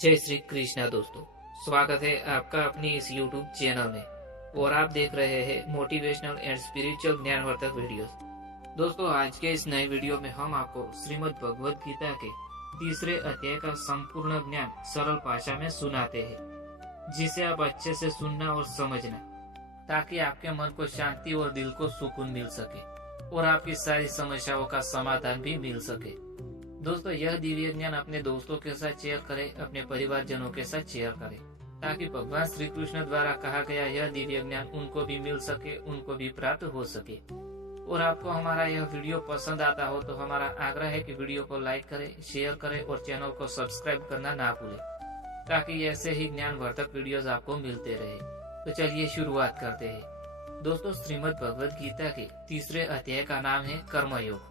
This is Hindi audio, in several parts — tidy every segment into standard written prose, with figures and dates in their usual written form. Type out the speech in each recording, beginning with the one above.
जय श्री कृष्णा दोस्तों, स्वागत है आपका अपनी इस YouTube चैनल में और आप देख रहे हैं मोटिवेशनल एंड स्पिरिचुअल ज्ञानवर्धक वीडियोस। दोस्तों, आज के इस नए वीडियो में हम आपको श्रीमद् भगवद गीता के तीसरे अध्याय का संपूर्ण ज्ञान सरल भाषा में सुनाते हैं, जिसे आप अच्छे से सुनना और समझना, ताकि आपके मन को शांति और दिल को सुकून मिल सके और आपकी सारी समस्याओं का समाधान भी मिल सके। दोस्तों, यह दिव्य ज्ञान अपने दोस्तों के साथ शेयर करें, अपने परिवारजनों के साथ शेयर करें, ताकि भगवान श्री कृष्ण द्वारा कहा गया यह दिव्य ज्ञान उनको भी मिल सके, उनको भी प्राप्त हो सके। और आपको हमारा यह वीडियो पसंद आता हो तो हमारा आग्रह है कि वीडियो को लाइक करें, शेयर करें और चैनल को सब्सक्राइब करना ना भूलें, ताकि ऐसे ही ज्ञानवर्धक वीडियोस आपको मिलते रहे। तो चलिए शुरुआत करते हैं। दोस्तों, श्रीमद् भगवद गीता के तीसरे अध्याय का नाम है कर्मयोग।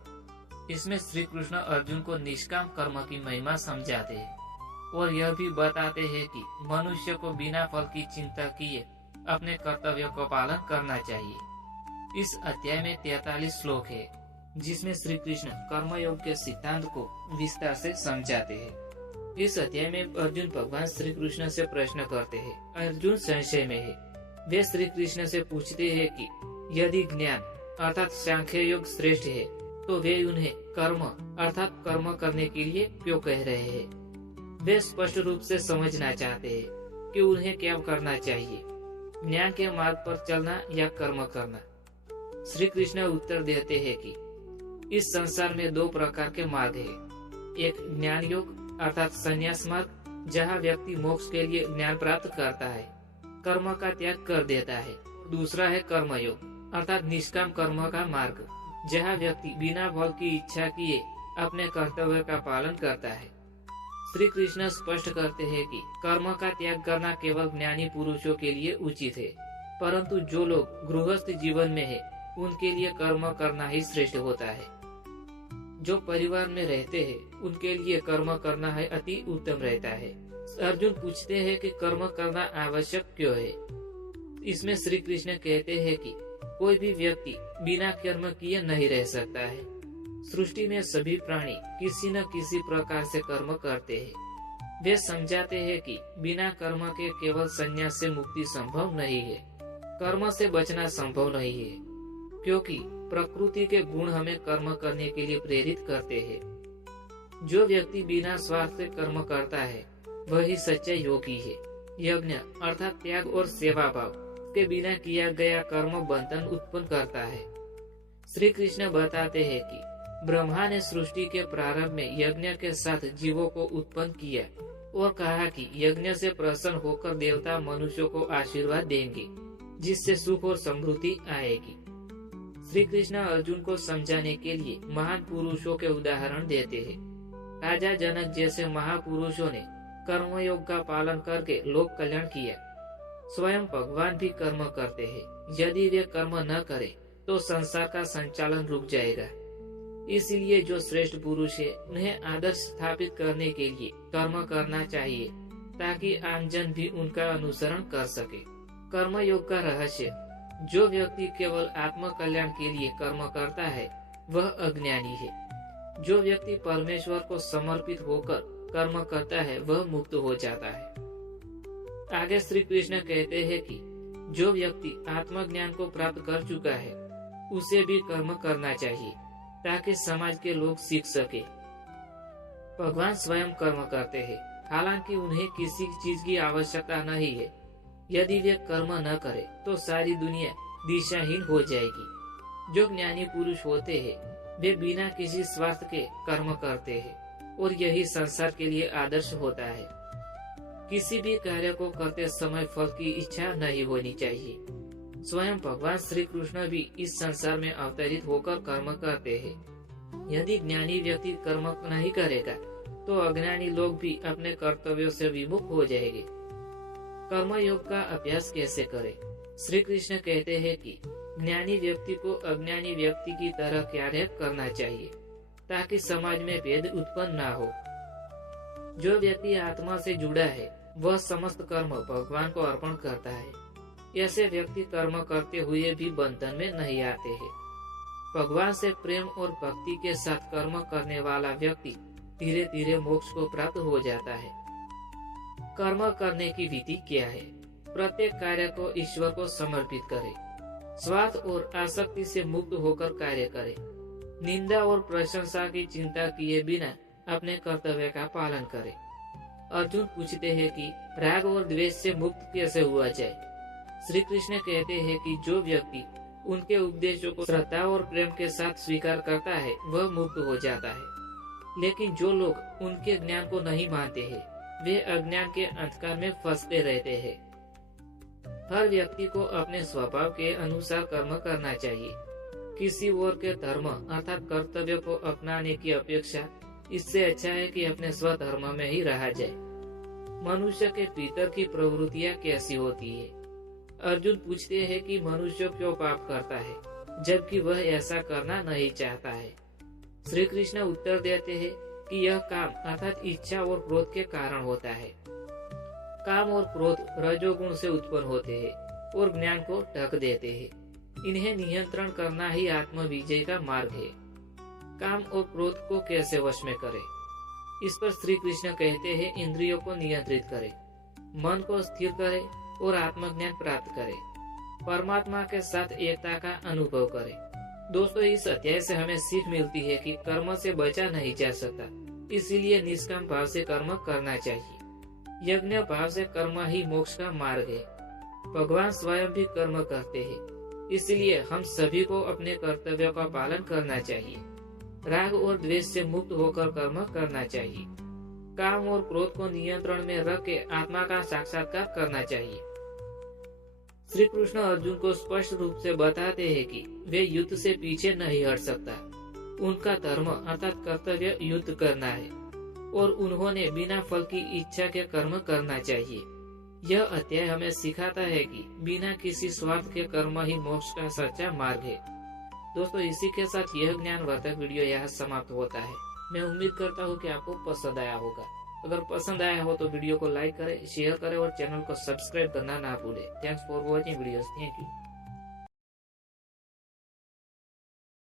इसमें श्री कृष्ण अर्जुन को निष्काम कर्म की महिमा समझाते हैं और यह भी बताते हैं कि मनुष्य को बिना फल की चिंता किए अपने कर्तव्य का पालन करना चाहिए। इस अध्याय में 43 श्लोक है, जिसमें श्री कृष्ण कर्मयोग के सिद्धांत को विस्तार से समझाते हैं। इस अध्याय में अर्जुन भगवान श्री कृष्ण से प्रश्न करते हैं। अर्जुन संशय में है। वे श्री कृष्ण से पूछते हैं कि यदि ज्ञान अर्थात सांख्य योग श्रेष्ठ है तो वे उन्हें कर्म अर्थात कर्म करने के लिए क्यों कह रहे हैं। वे स्पष्ट रूप से समझना चाहते हैं कि उन्हें क्या करना चाहिए, ज्ञान के मार्ग पर चलना या कर्म करना। श्री कृष्ण उत्तर देते हैं कि इस संसार में दो प्रकार के मार्ग हैं। एक ज्ञान योग अर्थात संन्यास मार्ग, जहाँ व्यक्ति मोक्ष के लिए ज्ञान प्राप्त करता है, कर्म का त्याग कर देता है। दूसरा है कर्म योग अर्थात निष्काम कर्म का मार्ग, जहाँ व्यक्ति बिना फल की इच्छा किए अपने कर्तव्य का पालन करता है। श्री कृष्ण स्पष्ट करते हैं कि कर्म का त्याग करना केवल ज्ञानी पुरुषों के लिए उचित है, परंतु जो लोग गृहस्थ जीवन में है उनके लिए कर्म करना ही श्रेष्ठ होता है। जो परिवार में रहते हैं उनके लिए कर्म करना है अति उत्तम रहता है। अर्जुन पूछते हैं कि कर्म करना आवश्यक क्यों है। इसमें श्री कृष्ण कहते हैं कि कोई भी व्यक्ति बिना कर्म किए नहीं रह सकता है। सृष्टि में सभी प्राणी किसी न किसी प्रकार से कर्म करते हैं। वे समझाते हैं कि बिना कर्म के केवल संन्यास से मुक्ति संभव नहीं है, कर्म से बचना संभव नहीं है, क्योंकि प्रकृति के गुण हमें कर्म करने के लिए प्रेरित करते हैं। जो व्यक्ति बिना स्वार्थ से कर्म करता है वही सच्चा योगी है। यज्ञ अर्थात त्याग और सेवा भाव के बिना किया गया कर्म बंधन उत्पन्न करता है। श्री कृष्ण बताते हैं कि ब्रह्मा ने सृष्टि के प्रारंभ में यज्ञ के साथ जीवों को उत्पन्न किया और कहा कि यज्ञ से प्रसन्न होकर देवता मनुष्यों को आशीर्वाद देंगे, जिससे सुख और समृद्धि आएगी। श्री कृष्ण अर्जुन को समझाने के लिए महान पुरुषों के उदाहरण देते हैं। राजा जनक जैसे महापुरुषों ने कर्मयोग का पालन करके लोक कल्याण किया। स्वयं भगवान भी कर्म करते हैं। यदि वे कर्म न करें तो संसार का संचालन रुक जाएगा। इसलिए जो श्रेष्ठ पुरुष है उन्हें आदर्श स्थापित करने के लिए कर्म करना चाहिए, ताकि आमजन भी उनका अनुसरण कर सके। कर्म योग का रहस्य: जो व्यक्ति केवल आत्म कल्याण के लिए कर्म करता है वह अज्ञानी है। जो व्यक्ति परमेश्वर को समर्पित होकर कर्म करता है वह मुक्त हो जाता है। आगे श्री कृष्ण कहते हैं कि जो व्यक्ति आत्मज्ञान को प्राप्त कर चुका है उसे भी कर्म करना चाहिए, ताकि समाज के लोग सीख सके। भगवान स्वयं कर्म करते हैं, हालांकि उन्हें किसी चीज की आवश्यकता नहीं है। यदि वे कर्म न करें तो सारी दुनिया दिशाहीन हो जाएगी। जो ज्ञानी पुरुष होते हैं वे बिना किसी स्वार्थ के कर्म करते हैं और यही संसार के लिए आदर्श होता है। किसी भी कार्य को करते समय फल की इच्छा नहीं होनी चाहिए। स्वयं भगवान श्री कृष्ण भी इस संसार में अवतरित होकर कर्म करते हैं। यदि ज्ञानी व्यक्ति कर्म नहीं करेगा तो अज्ञानी लोग भी अपने कर्तव्यों से विमुख हो जाएंगे। कर्म योग का अभ्यास कैसे करें? श्री कृष्ण कहते हैं कि ज्ञानी व्यक्ति को अज्ञानी व्यक्ति की तरह कार्य करना चाहिए, ताकि समाज में भेद उत्पन्न न हो। जो व्यक्ति आत्मा से जुड़ा है वह समस्त कर्म भगवान को अर्पण करता है। ऐसे व्यक्ति कर्म करते हुए भी बंधन में नहीं आते हैं। भगवान से प्रेम और भक्ति के साथ कर्म करने वाला व्यक्ति धीरे धीरे मोक्ष को प्राप्त हो जाता है। कर्म करने की विधि क्या है? प्रत्येक कार्य को ईश्वर को समर्पित करें। स्वार्थ और आसक्ति से मुक्त होकर कार्य करें। निंदा और प्रशंसा की चिंता किए बिना अपने कर्तव्य का पालन करें। अर्जुन पूछते हैं कि राग और द्वेष से मुक्त कैसे हुआ जाए? श्री कृष्ण कहते हैं कि जो व्यक्ति उनके उपदेशों को श्रद्धा और प्रेम के साथ स्वीकार करता है वह मुक्त हो जाता है। लेकिन जो लोग उनके ज्ञान को नहीं मानते हैं वे अज्ञान के अंधकार में फंसते रहते हैं। हर व्यक्ति को अपने स्वभाव के अनुसार कर्म करना चाहिए। किसी और के धर्म अर्थात कर्तव्य को अपनाने की अपेक्षा इससे अच्छा है कि अपने स्वधर्म में ही रहा जाए। मनुष्य के भीतर की प्रवृत्तियां कैसी होती है? अर्जुन पूछते हैं कि मनुष्य क्यों पाप करता है जबकि वह ऐसा करना नहीं चाहता है। श्री कृष्ण उत्तर देते हैं कि यह काम अर्थात इच्छा और क्रोध के कारण होता है। काम और क्रोध रजोगुण से उत्पन्न होते हैं और ज्ञान को ढक देते हैं। इन्हें नियंत्रण करना ही आत्म विजय का मार्ग है। काम और क्रोध को कैसे वश में करें? इस पर श्री कृष्ण कहते हैं इंद्रियों को नियंत्रित करें, मन को स्थिर करें और आत्मज्ञान प्राप्त करें। परमात्मा के साथ एकता का अनुभव करें। दोस्तों, इस अध्याय से हमें सीख मिलती है कि कर्म से बचा नहीं जा सकता, इसीलिए निष्काम भाव से कर्म करना चाहिए। यज्ञ भाव से कर्म ही मोक्ष का मार्ग है। भगवान स्वयं भी कर्म करते हैं, इसलिए हम सभी को अपने कर्तव्यों का पालन करना चाहिए। राग और द्वेष से मुक्त होकर कर्म करना चाहिए। काम और क्रोध को नियंत्रण में रख के आत्मा का साक्षात्कार करना चाहिए। श्री कृष्ण अर्जुन को स्पष्ट रूप से बताते हैं कि वे युद्ध से पीछे नहीं हट सकता। उनका धर्म अर्थात कर्तव्य युद्ध करना है और उन्होंने बिना फल की इच्छा के कर्म करना चाहिए। यह अध्याय हमें सिखाता है कि बिना किसी स्वार्थ के कर्म ही मोक्ष का सच्चा मार्ग है। दोस्तों, इसी के साथ यह ज्ञानवर्धक वीडियो यहाँ समाप्त होता है। मैं उम्मीद करता हूँ कि आपको पसंद आया होगा। अगर पसंद आया हो तो वीडियो को लाइक करें, शेयर करें और चैनल को सब्सक्राइब करना ना भूलें। Thanks for watching videos. Thank you.